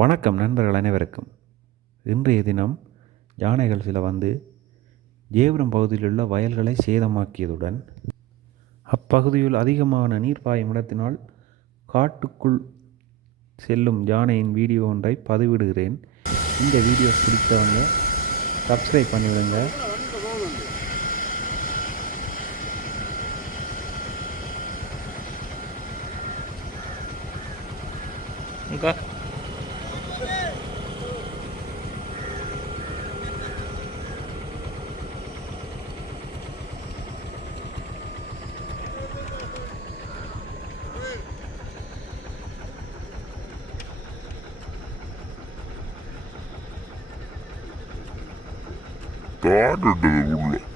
வணக்கம் நண்பர்கள் அனைவருக்கும். இன்றைய தினம் யானைகள் சில வந்து ஜேபுரம் பகுதியில் உள்ள வயல்களை சேதமாக்கியதுடன் அப்பகுதியில் அதிகமான நீர் பாயும் இடத்தினால் காட்டுக்குள் செல்லும் யானையின் வீடியோ ஒன்றை பதிவிடுகிறேன். இந்த வீடியோ பிடித்தவங்க சப்ஸ்கிரைப் பண்ணிவிடுங்க. தாண்டுட்டது உள்ள